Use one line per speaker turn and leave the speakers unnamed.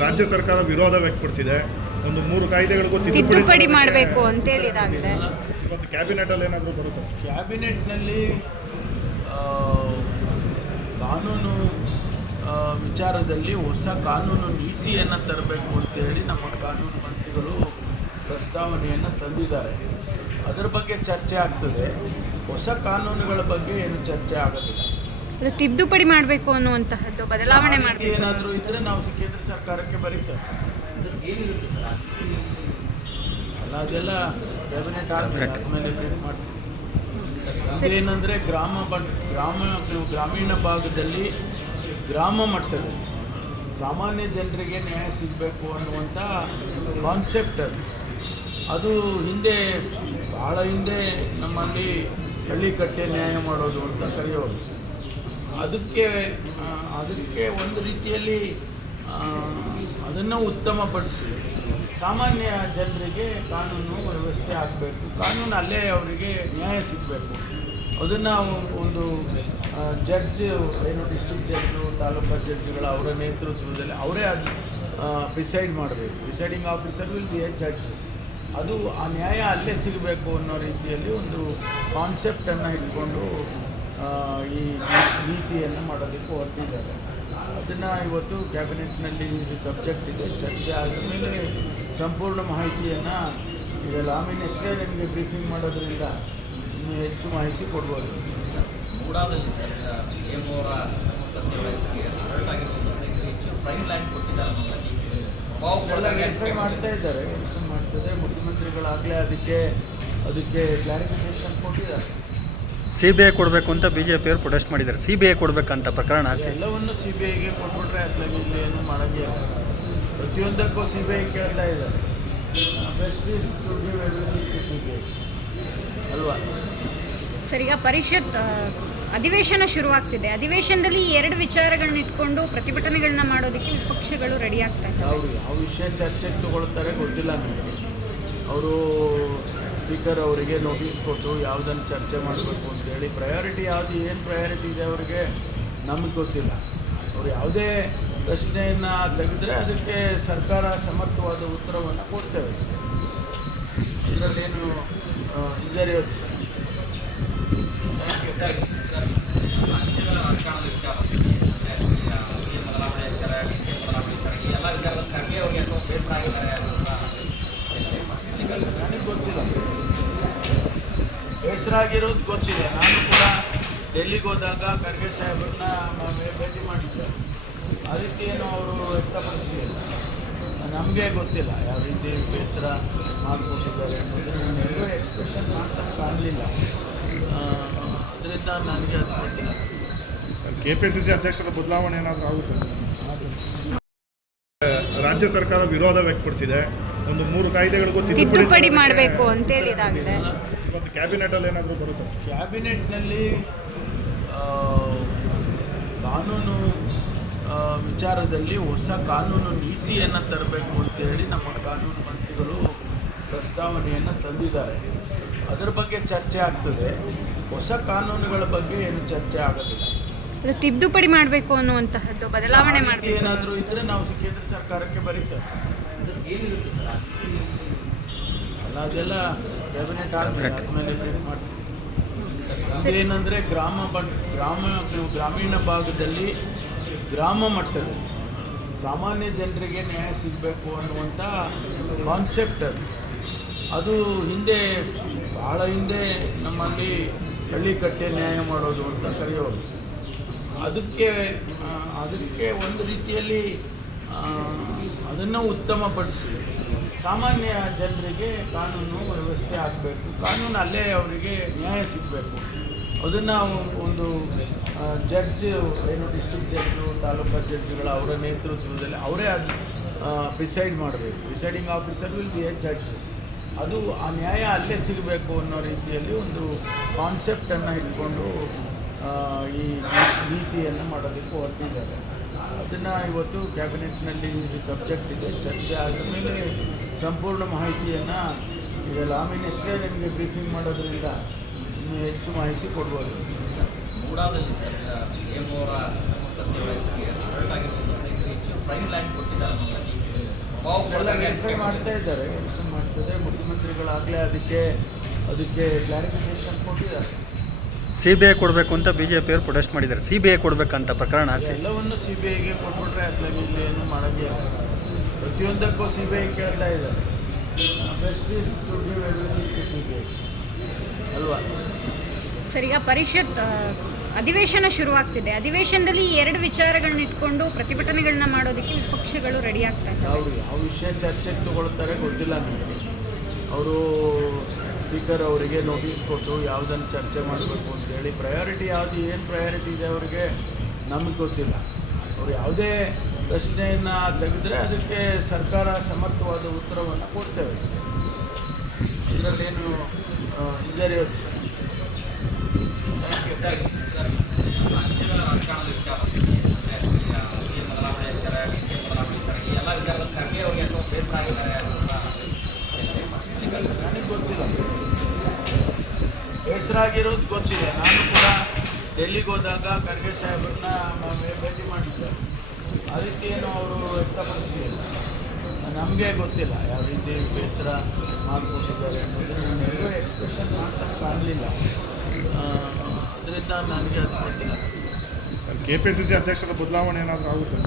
ರಾಜ್ಯ ಸರ್ಕಾರ ವಿರೋಧ ವ್ಯಕ್ತಪಡಿಸಿದೆ. ಒಂದು ಮೂರು ಕಾಯ್ದೆಗಳಿಗೂ
ತಿದ್ದುಪಡಿ ಮಾಡಬೇಕು ಅಂತ ಇದಾಗಿದೆ
ಇವತ್ತು ಕ್ಯಾಬಿನೆಟಲ್ಲಿ ಏನಾದರೂ ಬರುತ್ತೆ?
ಕ್ಯಾಬಿನೆಟ್ನಲ್ಲಿ ಆ, ಕಾನೂನು ಆ, ವಿಚಾರದಲ್ಲಿ ಹೊಸ ಕಾನೂನು ನೀತಿಯನ್ನು ತರಬೇಕು ಅಂತೇಳಿ ನಮ್ಮ ಕಾನೂನು ಮಂತ್ರಿಗಳು ಪ್ರಸ್ತಾವನೆಯನ್ನು ತಂದಿದ್ದಾರೆ. ಅದರ ಬಗ್ಗೆ ಚರ್ಚೆ ಆಗ್ತದೆ. ಹೊಸ ಕಾನೂನುಗಳ ಬಗ್ಗೆ ಏನು ಚರ್ಚೆ ಆಗೋದಿಲ್ಲ.
ತಿದ್ದುಪಡಿ ಮಾಡಬೇಕು ಅನ್ನುವಂತಹದ್ದು ಬದಲಾವಣೆ ಮಾಡಬೇಕು.
ಏನಾದರೂ ಇದ್ದರೆ ನಾವು ಕೇಂದ್ರ ಸರ್ಕಾರಕ್ಕೆ ಬರೀತೇವೆ. ಅಲ್ಲ ಅದೆಲ್ಲ ಕ್ಯಾಬಿನೆಟ್ ಆದಮೇಲೆ ಮಾಡ್ತೀವಿ. ಏನಂದರೆ ಗ್ರಾಮ ಬ ಗ್ರಾಮ ಗ್ರಾಮೀಣ ಭಾಗದಲ್ಲಿ ಗ್ರಾಮ ಮಟ್ಟದಲ್ಲಿ ಸಾಮಾನ್ಯ ಜನರಿಗೆ ನ್ಯಾಯ ಸಿಗಬೇಕು ಅನ್ನುವಂಥ ಕಾನ್ಸೆಪ್ಟ್ ಅದು. ಅದು ಹಿಂದೆ ಭಾಳ ಹಿಂದೆ ನಮ್ಮಲ್ಲಿ ಹಳ್ಳಿಕಟ್ಟೆ ನ್ಯಾಯ ಮಾಡೋದು ಅಂತ ಕರೆಯೋರು. ಅದಕ್ಕೆ ಅದಕ್ಕೆ ಒಂದು ರೀತಿಯಲ್ಲಿ ಅದನ್ನು ಉತ್ತಮಪಡಿಸಿ. ಸಾಮಾನ್ಯ ಜನರಿಗೆ ಕಾನೂನು ವ್ಯವಸ್ಥೆ ಆಗಬೇಕು. ಕಾನೂನು ಅಲ್ಲೇ ಅವರಿಗೆ ನ್ಯಾಯ ಸಿಗಬೇಕು. ಅದನ್ನು ಒಂದು ಜಡ್ಜ್, ಏನು ಡಿಸ್ಟ್ರಿಕ್ಟ್ ಜಡ್ಜು ತಾಲೂಕು ಜಡ್ಜ್ಗಳ ಅವರ ನೇತೃತ್ವದಲ್ಲಿ ಅವರೇ ಅದು ಡಿಸೈಡ್ ಮಾಡಬೇಕು. Deciding officer will be a judge ಅದು ಆ ನ್ಯಾಯ ಅಲ್ಲೇ ಸಿಗಬೇಕು ಅನ್ನೋ ರೀತಿಯಲ್ಲಿ ಒಂದು ಕಾನ್ಸೆಪ್ಟನ್ನು ಇಟ್ಕೊಂಡು ಈ ನೀತಿಯನ್ನು ಮಾಡೋದಕ್ಕೆ ಹೊರಟಿದ್ದಾರೆ. ಅದನ್ನು ಇವತ್ತು ಕ್ಯಾಬಿನೆಟ್ನಲ್ಲಿ ಇದು ಸಬ್ಜೆಕ್ಟ್ ಇದೆ ಚರ್ಚೆ ಆದಮೇಲೆ ಸಂಪೂರ್ಣ ಮಾಹಿತಿಯನ್ನು ಈಗ ಲಾ ಮಿನಿಸ್ಟ್ರೇ ನಿಮಗೆ ಬ್ರೀಫಿಂಗ್ ಮಾಡೋದ್ರಿಂದ ಇನ್ನೂ ಹೆಚ್ಚು ಮಾಹಿತಿ ಕೊಡ್ಬೋದು.
ಮೂಡಾದಲ್ಲಿ ಸರ್ ಸಿ ಎಂ ಅವರ ಹೆಚ್ಚು ಲ್ಯಾಂಡ್ ಕೊಟ್ಟಿದ್ದಾರೆ
ವೆರಿಫೈ ಮಾಡ್ತಾ ಇದ್ದಾರೆ ವೆರಿಫೈ ಮಾಡ್ತಾರೆ ಮುಖ್ಯಮಂತ್ರಿಗಳಾಗಲೇ ಅದಕ್ಕೆ ಅದಕ್ಕೆ ಕ್ಲಾರಿಫಿಕೇಶನ್ ಕೊಟ್ಟಿದ್ದಾರೆ.
ಸಿ ಬಿ ಐ ಕೊಡಬೇಕು ಅಂತ ಬಿ ಜೆ ಪಿಯವರು ಪ್ರೊಟೆಸ್ಟ್ ಮಾಡಿದ್ದಾರೆ. ಸಿ ಬಿ ಐ ಕೊಡಬೇಕಂತ ಪ್ರಕರಣ ಸಿ
ಎಲ್ಲವನ್ನು ಸಿ ಬಿ ಐಗೆ ಕೊಟ್ಬಿಟ್ರೆ ಇಲ್ಲಿ ಏನು ಮಾಡೋಂಗೆ ಇಲ್ಲ. ಪ್ರತಿಯೊಂದಕ್ಕೂ ಸಿ ಬಿ ಐ ಕೇಳ್ತಾ ಇದ್ದಾರೆ best is to give to C B I. ಅಲ್ವಾ?
ಸರಿಗ ಈಗ ಪರಿಷತ್ ಆ, ಅಧಿವೇಶನ ಶುರುವಾಗ್ತಿದೆ. ಅಧಿವೇಶನದಲ್ಲಿ ಈ ಎರಡು ವಿಚಾರಗಳನ್ನ ಇಟ್ಕೊಂಡು ಪ್ರತಿಭಟನೆಗಳನ್ನ ಮಾಡೋದಕ್ಕೆ ವಿಪಕ್ಷಗಳು ರೆಡಿ ಆಗ್ತಾ ಇದ್ದಾರೆ.
ಅವರು ಯಾವ ವಿಷಯ ಚರ್ಚೆಗೆ ತಗೊಳ್ತಾರೆ ಗೊತ್ತಿಲ್ಲ ನನಗೆ ಅವರು ಸ್ಪೀಕರ್ ಅವರಿಗೆ ನೋಟಿಸ್ ಕೊಟ್ಟು ಯಾವುದನ್ನು ಚರ್ಚೆ ಮಾಡಬೇಕು ಅಂತೇಳಿ ಪ್ರಯಾರಿಟಿ ಯಾವುದು ಏನು ಪ್ರಯಾರಿಟಿ ಇದೆ ಅವರಿಗೆ ನಮಗೆ ಗೊತ್ತಿಲ್ಲ ಅವರು ಯಾವುದೇ ಪ್ರಶ್ನೆಯನ್ನು ತೆಗೆದ್ರೆ ಅದಕ್ಕೆ ಸರ್ಕಾರ ಸಮರ್ಥವಾದ ಉತ್ತರವನ್ನು ಕೊಡ್ತೇವೆ ಇದರಲ್ಲೇನು ಯು
ಸರ್ ವಿಚಾರ ಸರ್ ಸರ್ ಸರ್ ಸರ್ ಎಲ್ಲ ಆಗಿದ್ದಾರೆ ಅಂತ
ನನಗೆ ಗೊತ್ತಿಲ್ಲ ಹೆಸರಾಗಿರೋದು ಗೊತ್ತಿದೆ. ನಾನು ಕೂಡ ಡೆಲ್ಲಿಗೆ ಹೋದಾಗ ಖರ್ಗೆ ಸಾಹೇಬ್ರನ್ನ ಭೇಟಿ ಮಾಡಿದ್ದೆ. ಆ ರೀತಿ ಏನು ಅವರು ವ್ಯಕ್ತಪಡಿಸಿಲ್ಲ. ನಮಗೆ ಗೊತ್ತಿಲ್ಲ ಯಾವ ರೀತಿ ಬೇಸರ ಮಾಡಿಕೊಂಡಿದ್ದಾರೆ ಅನ್ನೋದು. ನನಗೂ ಎಕ್ಸ್ಪ್ರೆಷನ್ ಮಾಡ್ತಾ ಕಾಣಲಿಲ್ಲ ಅದರಿಂದ ನನಗೆ ಅದು ಗೊತ್ತಿಲ್ಲ.
ಕೆ ಪಿ ಸಿ ಸಿ ಅಧ್ಯಕ್ಷರ ಬದಲಾವಣೆ ಏನಾದರೂ ಆಗುತ್ತೆ ರಾಜ್ಯ ಸರ್ಕಾರ ವಿರೋಧ ವ್ಯಕ್ತಪಡಿಸಿದೆ. ಒಂದು ಮೂರು ಕಾಯ್ದೆಗಳಿಗೂ
ತಿದ್ದುಪಡಿ ಮಾಡಬೇಕು ಅಂತ ಇದಾಗಿದೆ
ಇವತ್ತು ಕ್ಯಾಬಿನೆಟಲ್ಲಿ ಏನಾದರೂ ಬರುತ್ತೆ?
ಕ್ಯಾಬಿನೆಟ್ನಲ್ಲಿ ಆ, ಕಾನೂನು ಆ, ವಿಚಾರದಲ್ಲಿ ಹೊಸ ಕಾನೂನು ನೀತಿಯನ್ನು ತರಬೇಕು ಅಂತೇಳಿ ನಮ್ಮ ಕಾನೂನು ಮಂತ್ರಿಗಳು ಪ್ರಸ್ತಾವನೆಯನ್ನು ತಂದಿದ್ದಾರೆ. ಅದರ ಬಗ್ಗೆ ಚರ್ಚೆ ಆಗ್ತದೆ. ಹೊಸ ಕಾನೂನುಗಳ ಬಗ್ಗೆ ಏನು ಚರ್ಚೆ ಆಗೋದಿಲ್ಲ.
ತಿದ್ದುಪಡಿ ಮಾಡಬೇಕು ಅನ್ನುವಂತಹದ್ದು ಬದಲಾವಣೆ ಮಾಡಬೇಕು.
ಏನಾದರೂ ಇದ್ದರೆ ನಾವು ಕೇಂದ್ರ ಸರ್ಕಾರಕ್ಕೆ ಬರೀತೇವೆ.
ಏನಿರುತ್ತೆ ಸರ್?
ಅಲ್ಲ ಅದೆಲ್ಲ ಕ್ಯಾಬಿನೆಟ್ ಆದಮೇಲೆ ಮಾಡ್ತೀವಿ. ಅದೇನೆಂದರೆ ಗ್ರಾಮ ಗ್ರಾಮ ಗ್ರಾಮೀಣ ಭಾಗದಲ್ಲಿ ಗ್ರಾಮ ಮಟ್ಟದಲ್ಲಿ ಸಾಮಾನ್ಯ ಜನರಿಗೆ ನ್ಯಾಯ ಸಿಗಬೇಕು ಅನ್ನುವಂಥ ಕಾನ್ಸೆಪ್ಟ್ ಅದು. ಅದು ಹಿಂದೆ ಭಾಳ ಹಿಂದೆ ನಮ್ಮಲ್ಲಿ ಹಳ್ಳಿಕಟ್ಟೆ ನ್ಯಾಯ ಮಾಡೋದು ಅಂತ ಕರೆಯೋದು ಅದಕ್ಕೆ ಅದಕ್ಕೆ ಒಂದು ರೀತಿಯಲ್ಲಿ ಅದನ್ನು ಉತ್ತಮಪಡಿಸಿ. ಸಾಮಾನ್ಯ ಜನರಿಗೆ ಕಾನೂನು ವ್ಯವಸ್ಥೆ ಆಗಬೇಕು. ಕಾನೂನು ಅಲ್ಲೇ ಅವರಿಗೆ ನ್ಯಾಯ ಸಿಗಬೇಕು. ಅದನ್ನು ಒಂದು ಜಡ್ಜ್, ಏನು ಡಿಸ್ಟ್ರಿಕ್ಟ್ ಜಡ್ಜು ತಾಲೂಕು ಜಡ್ಜ್ಗಳ ಅವರ ನೇತೃತ್ವದಲ್ಲಿ ಅವರೇ ಅದು ಡಿಸೈಡ್ ಮಾಡಬೇಕು. Deciding officer will be a judge ಅದು ಆ ನ್ಯಾಯ ಅಲ್ಲೇ ಸಿಗಬೇಕು ಅನ್ನೋ ರೀತಿಯಲ್ಲಿ ಒಂದು ಕಾನ್ಸೆಪ್ಟನ್ನು ಇಟ್ಕೊಂಡು ಈ ನೀತಿಯನ್ನು ಮಾಡೋದಕ್ಕೆ ಹೊರಟಿದ್ದಾರೆ ಅದನ್ನು ಇವತ್ತು ಕ್ಯಾಬಿನೆಟ್ನಲ್ಲಿ ಸಬ್ಜೆಕ್ಟ್ ಇದೆ. ಚರ್ಚೆ ಆದ ಮೇಲೆ ಸಂಪೂರ್ಣ ಮಾಹಿತಿಯನ್ನು ಈಗ ಲಾ ಮಿನಿಸ್ಟ್ರೇ ನಿಮಗೆ ಬ್ರೀಫಿಂಗ್ ಮಾಡೋದ್ರಿಂದ ಇನ್ನೂ ಹೆಚ್ಚು ಮಾಹಿತಿ ಕೊಡ್ಬೋದು.
ಮೂಡಾದಲ್ಲಿ ಸರ್ ಸಿ ಎಂ ಅವರ ಹೆಚ್ಚು
ಮಾಡ್ತಾ ಇದ್ದಾರೆ ಮಾಡ್ತಾರೆ ಮುಖ್ಯಮಂತ್ರಿಗಳಾಗಲೇ ಅದಕ್ಕೆ ಅದಕ್ಕೆ ಕ್ಲಾರಿಫಿಕೇಶನ್ ಕೊಟ್ಟಿದ್ದಾರೆ.
ಸಿ ಬಿ ಐ ಕೊಡಬೇಕು ಅಂತ ಬಿ ಜೆ ಪಿಯವರು ಪ್ರೊಟೆಸ್ಟ್ ಮಾಡಿದ್ದಾರೆ. ಸಿ ಬಿ ಐ ಕೊಡಬೇಕಂತ ಪ್ರಕರಣ ಸಿ
ಎಲ್ಲವನ್ನು ಸಿ ಬಿ ಐಗೆ ಕೊಟ್ಬಿಟ್ರೆ ಇಲ್ಲಿ ಏನು ಮಾಡೋದೇ. ಪ್ರತಿಯೊಂದಕ್ಕೂ ಸಿ ಬಿ ಐ ಕೇಳ್ತಾ ಇದ್ದಾರೆ. To give everything to C B I ಅಲ್ವಾ?
ಸರ್ ಈಗ ಪರಿಷತ್ ಅಧಿವೇಶನ ಶುರುವಾಗ್ತಿದೆ. ಅಧಿವೇಶನದಲ್ಲಿ ಈ ಎರಡು ವಿಚಾರಗಳನ್ನ ಇಟ್ಕೊಂಡು ಪ್ರತಿಭಟನೆಗಳನ್ನ ಮಾಡೋದಕ್ಕೆ ವಿಪಕ್ಷಗಳು ರೆಡಿ ಆಗ್ತಾ ಇದ್ದಾರೆ
ಅವರು ಯಾವ ವಿಷಯ ಚರ್ಚೆ ತಗೊಳ್ತಾರೆ ಗೊತ್ತಿಲ್ಲ ನನಗೆ ಅವರು ಸ್ಪೀಕರ್ ಅವರಿಗೆ ನೋಟಿಸ್ ಕೊಟ್ಟು ಯಾವುದನ್ನು ಚರ್ಚೆ ಮಾಡಬೇಕು ಅಂತೇಳಿ ಪ್ರಯಾರಿಟಿ ಯಾವುದು ಏನು ಪ್ರಯಾರಿಟಿ ಇದೆ ಅವರಿಗೆ ನಮಗೆ ಗೊತ್ತಿಲ್ಲ. ಅವರು ಯಾವುದೇ ಪ್ರಶ್ನೆಯನ್ನು ತೆಗೆದರೆ ಅದಕ್ಕೆ ಸರ್ಕಾರ ಸಮರ್ಥವಾದ ಉತ್ತರವನ್ನು ಕೊಡ್ತೇವೆ. ಇದರಲ್ಲೇನು
ಖರ್ಗೆ ಅವರಿಗೆ ಅಥವಾ ಬೇಸರ
ನನಗೆ ಗೊತ್ತಿಲ್ಲ. ಹೆಸರಾಗಿರೋದು ಗೊತ್ತಿದೆ ನಾನು ಕೂಡ ಡೆಲ್ಲಿಗೆ ಹೋದಾಗ ಖರ್ಗೆ ಸಾಹೇಬ್ರನ್ನ ಭೇಟಿ ಮಾಡಿದ್ದೆ. ರೀತಿ ಅವರು ವ್ಯಕ್ತಪಡಿಸಲಿಲ್ಲ ನಮಗೆ ಗೊತ್ತಿಲ್ಲ ಯಾವ ರೀತಿ ಬೇಸರ ಮಾಡಿಕೊಂಡಿದ್ದಾರೆ ಅನ್ನೋದು. ನನಗೂ ಎಕ್ಸ್ಪ್ರೆಷನ್ ಮಾಡ್ತಾ ಕಾಣಲಿಲ್ಲ ಅದರಿಂದ ನನಗೆ ಅದು ಗೊತ್ತಿಲ್ಲ.
ಕೆ ಪಿ ಸಿ ಸಿ ಅಧ್ಯಕ್ಷರ ಬದಲಾವಣೆ ಏನಾದರೂ
ಆಗುತ್ತೆ